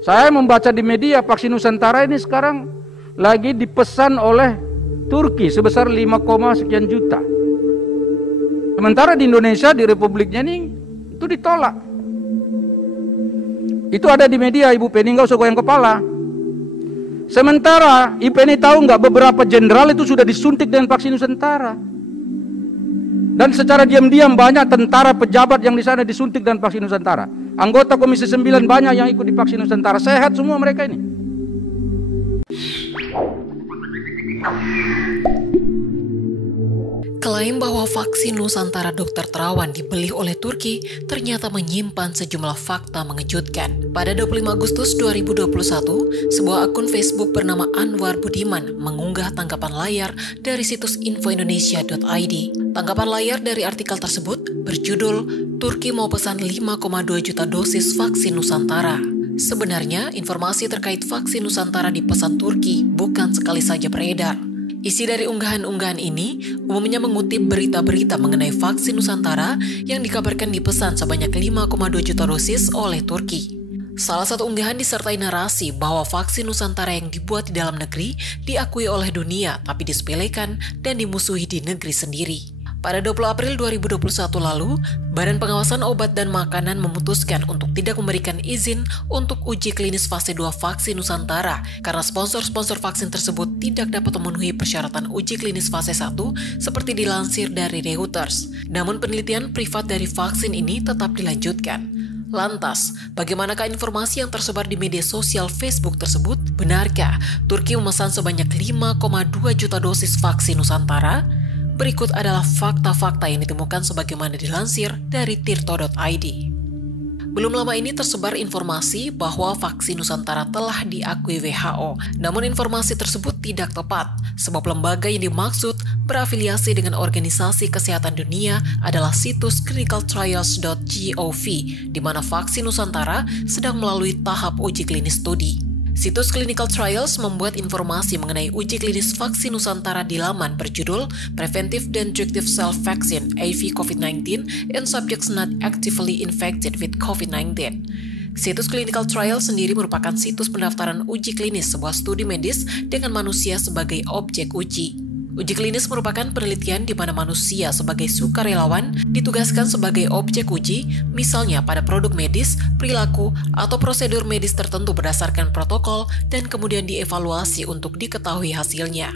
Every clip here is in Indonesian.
Saya membaca di media vaksin Nusantara ini sekarang lagi dipesan oleh Turki sebesar 5, sekian juta. Sementara di Indonesia, di Republiknya ini itu ditolak. Itu ada di media, Ibu Penny, nggak usah goyang kepala. Sementara Ibu Penny tahu nggak, beberapa jenderal itu sudah disuntik dengan vaksin Nusantara. Dan secara diam-diam banyak tentara pejabat yang di sana disuntik dengan vaksin Nusantara. Anggota Komisi 9 banyak yang ikut di vaksin Nusantara. Sehat semua mereka ini. Klaim bahwa vaksin Nusantara Dr. Terawan dibeli oleh Turki ternyata menyimpan sejumlah fakta mengejutkan. Pada 25 Agustus 2021, sebuah akun Facebook bernama Anwar Budiman mengunggah tangkapan layar dari situs infoindonesia.id. Tangkapan layar dari artikel tersebut berjudul "Turki mau pesan 5,2 juta dosis vaksin Nusantara". Sebenarnya, informasi terkait vaksin Nusantara dipesan Turki bukan sekali saja beredar. Isi dari unggahan-unggahan ini umumnya mengutip berita-berita mengenai vaksin Nusantara yang dikabarkan dipesan sebanyak 5,2 juta dosis oleh Turki. Salah satu unggahan disertai narasi bahwa vaksin Nusantara yang dibuat di dalam negeri diakui oleh dunia tapi disepelekan dan dimusuhi di negeri sendiri. Pada 20 April 2021 lalu, Badan Pengawasan Obat dan Makanan memutuskan untuk tidak memberikan izin untuk uji klinis fase 2 vaksin Nusantara karena sponsor-sponsor vaksin tersebut tidak dapat memenuhi persyaratan uji klinis fase 1 seperti dilansir dari Reuters. Namun penelitian privat dari vaksin ini tetap dilanjutkan. Lantas, bagaimanakah informasi yang tersebar di media sosial Facebook tersebut? Benarkah Turki memesan sebanyak 5,2 juta dosis vaksin Nusantara? Berikut adalah fakta-fakta yang ditemukan sebagaimana dilansir dari tirto.id. Belum lama ini tersebar informasi bahwa vaksin Nusantara telah diakui WHO. Namun informasi tersebut tidak tepat, sebab lembaga yang dimaksud berafiliasi dengan Organisasi Kesehatan Dunia adalah situs clinicaltrials.gov, di mana vaksin Nusantara sedang melalui tahap uji klinis studi. Situs Clinical Trials membuat informasi mengenai uji klinis vaksin Nusantara di laman berjudul Preventive and Directive Self-Vaccine AV COVID-19 in Subjects Not Actively Infected with COVID-19. Situs Clinical Trials sendiri merupakan situs pendaftaran uji klinis sebuah studi medis dengan manusia sebagai objek uji. Uji klinis merupakan penelitian di mana manusia sebagai sukarelawan ditugaskan sebagai objek uji, misalnya pada produk medis, perilaku, atau prosedur medis tertentu berdasarkan protokol dan kemudian dievaluasi untuk diketahui hasilnya.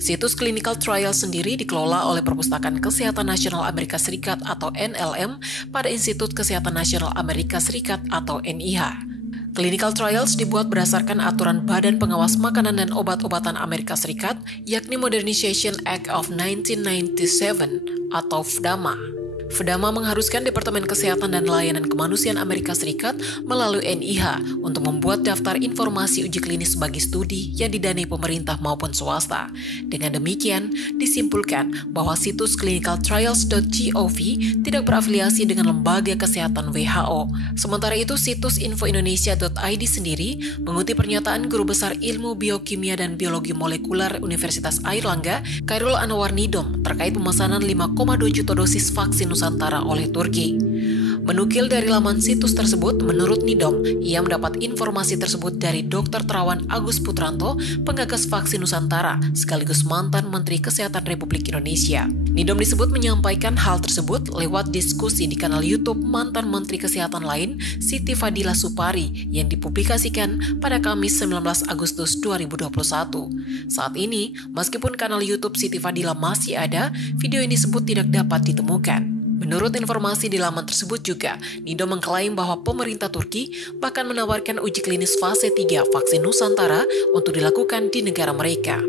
Situs Clinical Trial sendiri dikelola oleh Perpustakaan Kesehatan Nasional Amerika Serikat atau NLM pada Institut Kesehatan Nasional Amerika Serikat atau NIH. Clinical Trials dibuat berdasarkan aturan Badan Pengawas Makanan dan Obat-obatan Amerika Serikat, yakni Modernization Act of 1997 atau FDAMA. FDAMA mengharuskan Departemen Kesehatan dan Layanan Kemanusiaan Amerika Serikat melalui NIH untuk membuat daftar informasi uji klinis bagi studi yang didanai pemerintah maupun swasta. Dengan demikian, disimpulkan bahwa situs clinicaltrials.gov tidak berafiliasi dengan Lembaga Kesehatan WHO. Sementara itu, situs infoindonesia.id sendiri mengutip pernyataan Guru Besar Ilmu Biokimia dan Biologi Molekuler Universitas Airlangga, Khairul Anwar Nidom, terkait pemesanan 5,2 juta dosis vaksin Nusantara oleh Turki. Menukil dari laman situs tersebut, menurut Nidom, ia mendapat informasi tersebut dari Dr. Terawan Agus Putranto, penggagas vaksin Nusantara, sekaligus mantan Menteri Kesehatan Republik Indonesia. Nidom disebut menyampaikan hal tersebut lewat diskusi di kanal YouTube mantan Menteri Kesehatan lain, Siti Fadila Supari, yang dipublikasikan pada Kamis 19 Agustus 2021. Saat ini, meskipun kanal YouTube Siti Fadila masih ada, video ini disebut tidak dapat ditemukan. Menurut informasi di laman tersebut juga, Nidom mengklaim bahwa pemerintah Turki bahkan menawarkan uji klinis fase 3 vaksin Nusantara untuk dilakukan di negara mereka.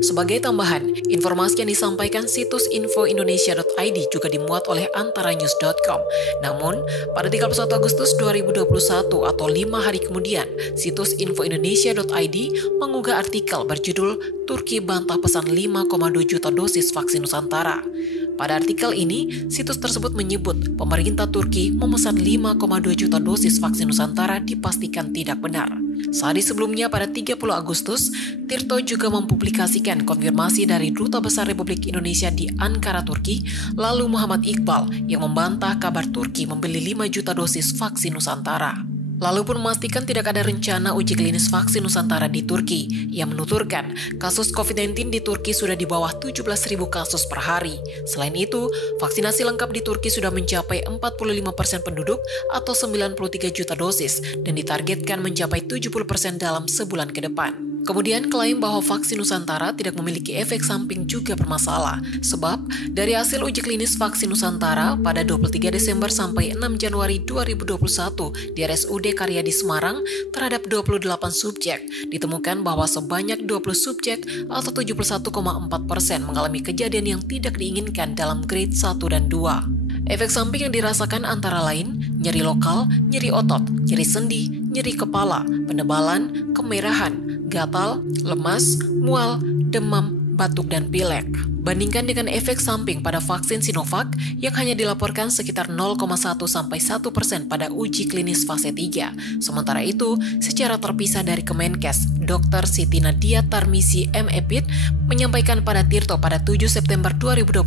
Sebagai tambahan, informasi yang disampaikan situs infoindonesia.id juga dimuat oleh antaranews.com. Namun, pada 31 Agustus 2021 atau 5 hari kemudian, situs infoindonesia.id mengunggah artikel berjudul Turki bantah pesan 5,2 juta dosis vaksin Nusantara. Pada artikel ini, situs tersebut menyebut pemerintah Turki memesan 5,2 juta dosis vaksin Nusantara dipastikan tidak benar. Sehari sebelumnya pada 30 Agustus, Tirto juga mempublikasikan konfirmasi dari Duta Besar Republik Indonesia di Ankara, Turki, lalu Muhammad Iqbal yang membantah kabar Turki membeli 5 juta dosis vaksin Nusantara. lalu pun memastikan tidak ada rencana uji klinis vaksin Nusantara di Turki. Ia menuturkan, kasus COVID-19 di Turki sudah di bawah 17.000 kasus per hari. Selain itu, vaksinasi lengkap di Turki sudah mencapai 45% penduduk atau 93 juta dosis dan ditargetkan mencapai 70% dalam sebulan ke depan. Kemudian klaim bahwa vaksin Nusantara tidak memiliki efek samping juga bermasalah, sebab dari hasil uji klinis vaksin Nusantara pada 23 Desember sampai 6 Januari 2021 di RSUD Karyadi Semarang terhadap 28 subjek, ditemukan bahwa sebanyak 20 subjek atau 71,4% mengalami kejadian yang tidak diinginkan dalam grade 1 dan 2. Efek samping yang dirasakan antara lain nyeri lokal, nyeri otot, nyeri sendi, nyeri kepala, penebalan, kemerahan, gatal, lemas, mual, demam, batuk, dan pilek. Bandingkan dengan efek samping pada vaksin Sinovac yang hanya dilaporkan sekitar 0,1-1% pada uji klinis fase 3. Sementara itu, secara terpisah dari Kemenkes, Dr. Siti Nadia Tarmizi M.Epid menyampaikan pada Tirto pada 7 September 2021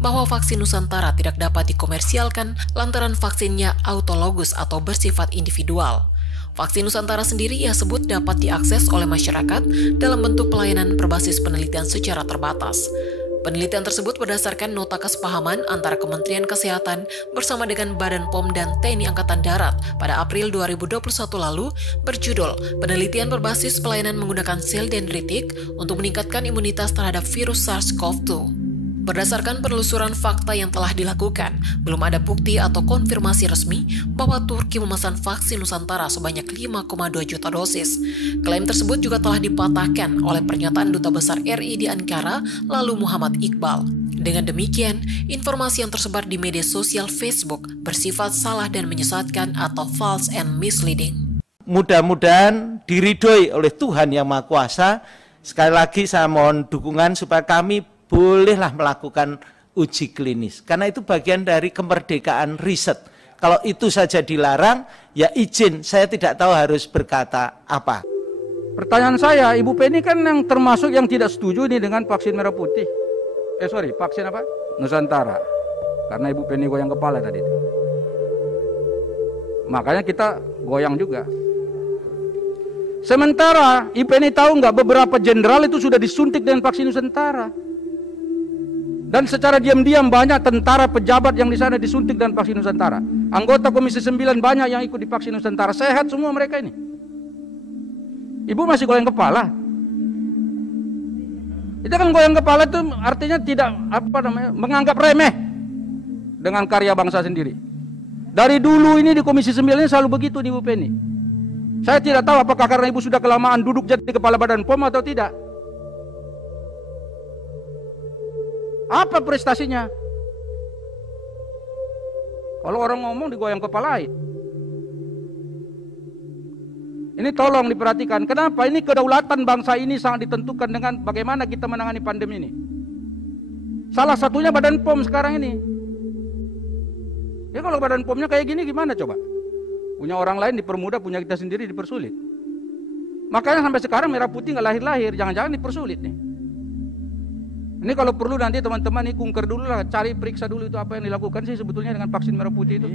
bahwa vaksin Nusantara tidak dapat dikomersialkan lantaran vaksinnya autologus atau bersifat individual. Vaksin Nusantara sendiri ia sebut dapat diakses oleh masyarakat dalam bentuk pelayanan berbasis penelitian secara terbatas. Penelitian tersebut berdasarkan nota kesepahaman antara Kementerian Kesehatan bersama dengan Badan POM dan TNI Angkatan Darat pada April 2021 lalu berjudul Penelitian Berbasis Pelayanan Menggunakan Sel Dendritik untuk Meningkatkan Imunitas Terhadap Virus SARS-CoV-2. Berdasarkan penelusuran fakta yang telah dilakukan, belum ada bukti atau konfirmasi resmi bahwa Turki memesan vaksin Nusantara sebanyak 5,2 juta dosis. Klaim tersebut juga telah dipatahkan oleh pernyataan Duta Besar RI di Ankara, lalu Muhammad Iqbal. Dengan demikian, informasi yang tersebar di media sosial Facebook bersifat salah dan menyesatkan atau false and misleading. Mudah-mudahan diridhoi oleh Tuhan Yang Maha Kuasa. Sekali lagi saya mohon dukungan supaya kami bolehlah melakukan uji klinis. Karena itu bagian dari kemerdekaan riset. Kalau itu saja dilarang, ya izin. Saya tidak tahu harus berkata apa. Pertanyaan saya, Ibu Penny kan yang termasuk yang tidak setuju ini dengan vaksin merah putih. Vaksin apa? Nusantara. Karena Ibu Penny goyang kepala tadi itu. Makanya kita goyang juga. Sementara Ibu Penny tahu nggak beberapa jenderal itu sudah disuntik dengan vaksin Nusantara. Dan secara diam-diam banyak tentara pejabat yang di sana disuntik dengan vaksin Nusantara. Anggota Komisi 9 banyak yang ikut di vaksin Nusantara. Sehat semua mereka ini. Ibu masih goyang kepala. Itu kan goyang kepala itu artinya tidak menganggap remeh dengan karya bangsa sendiri. Dari dulu ini di Komisi 9 ini selalu begitu di Ibu Penny. Saya tidak tahu apakah karena Ibu sudah kelamaan duduk jadi kepala Badan POM atau tidak. Apa prestasinya? Kalau orang ngomong digoyang kepalain. Ini tolong diperhatikan. Kenapa? Ini kedaulatan bangsa ini sangat ditentukan dengan bagaimana kita menangani pandemi ini. Salah satunya Badan POM sekarang ini. Ya kalau Badan POM-nya kayak gini gimana coba? Punya orang lain dipermudah, punya kita sendiri dipersulit. Makanya sampai sekarang merah putih nggak lahir-lahir. Jangan-jangan dipersulit nih. Ini kalau perlu nanti teman-teman ini kunker dulu lah, cari periksa dulu itu apa yang dilakukan sih sebetulnya dengan vaksin merah putih itu.